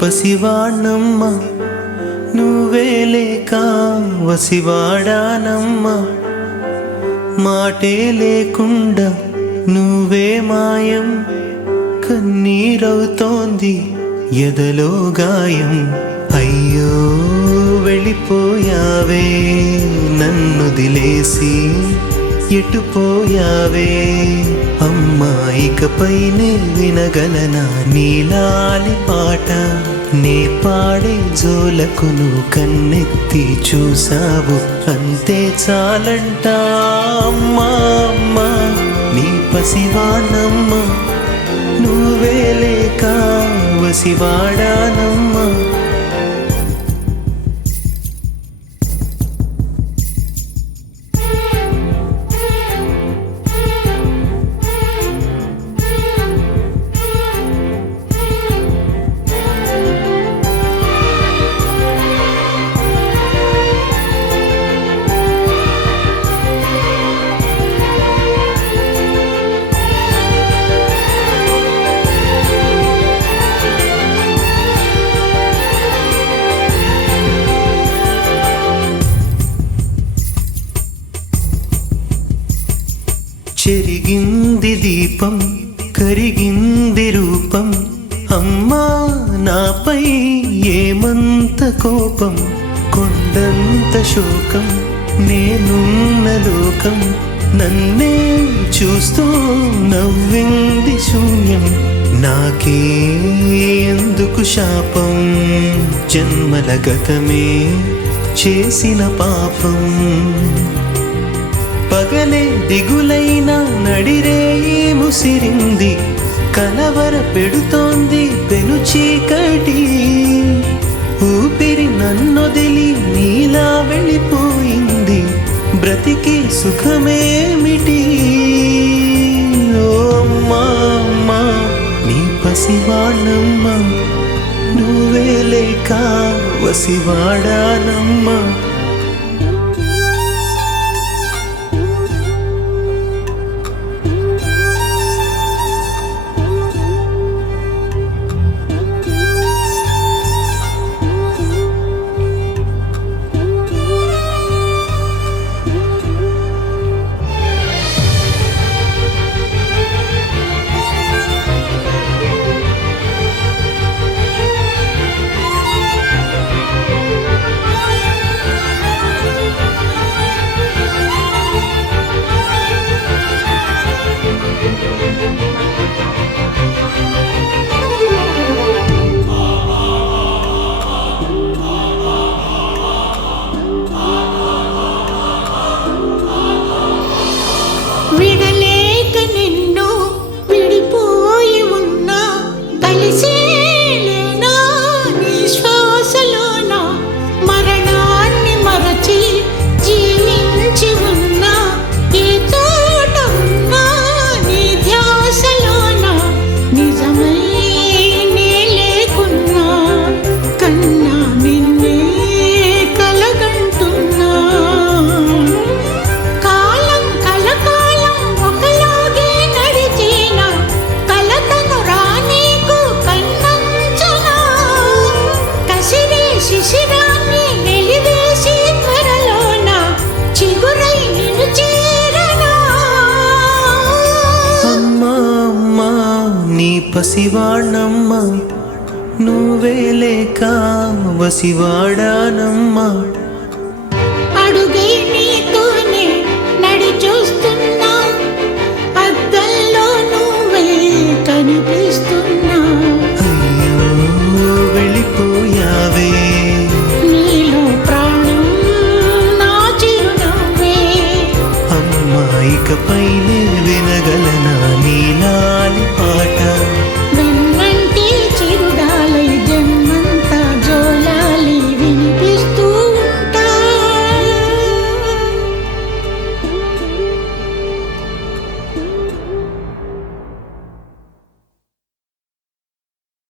పసివాణ్ణమ్మ నువ్వే లేక వసివాడానమ్మ మాటే లేకుండా నువ్వే మాయం కన్నీరవుతోంది ఎదలో గాయం అయ్యో వెళ్ళిపోయావే నన్నుదిలేసి ఎటుపోయావే అమ్మా ఇకపైనే వినగలనా నీలాలి పాట నే పాడే జోలకు నువ్వు కన్నెత్తి చూసావు అంతే చాలంట అమ్మా అమ్మా నీ పసివాణమ్మ నువ్వే లేక వసివాడానమ్మా చెరిగింది దీపం కరిగింది రూపం అమ్మా నాపై ఏమంత కోపం కొండంత శోకం నేనున్న లోకం నన్నే చూస్తూ నవ్వింది శూన్యం నాకే ఎందుకు శాపం జన్మల గతమే చేసిన పాపం పగలే దిగులైన నడిరేయి ముసిరింది కలవర పెడుతోంది పెను చీకటి ఊపిరి నన్నొదిలి నీలా వెళ్ళిపోయింది బ్రతికి సుఖమేమిటి ఓ అమ్మా అమ్మా నీ పసివాణమ్మ నువ్వే లేక వసివాడానమ్మా విడలేక నిన్ను విడిపోయి ఉన్నా కలిసేలేనా నీ శ్వాసలోన మరణాన్ని మరచి జీవించి ఉన్నా ఏ తోట ఉన్నా నీ ధ్యాసలోన నిజమై నే లేకున్నా కన్నా నిన్నే కలగంటున్నా శిశిరాన్ని వెలివేసి త్వరలోన చిగురై నిన్ను చేరనా అమ్మా అమ్మా నీ పసివాణమ్మ నువ్వే లేక వసివాడానమ్మా అడుగై నీతోనే నడి చూస్తున్నా అద్దంలో నువ్వే కనిపిస్తున్నా అయ్యో వెళ్ళిపోయావే నీలో ప్రాణం నా చిరునవ్వే అమ్మా ఇకపైనే వినగలనా నీలాలి పాట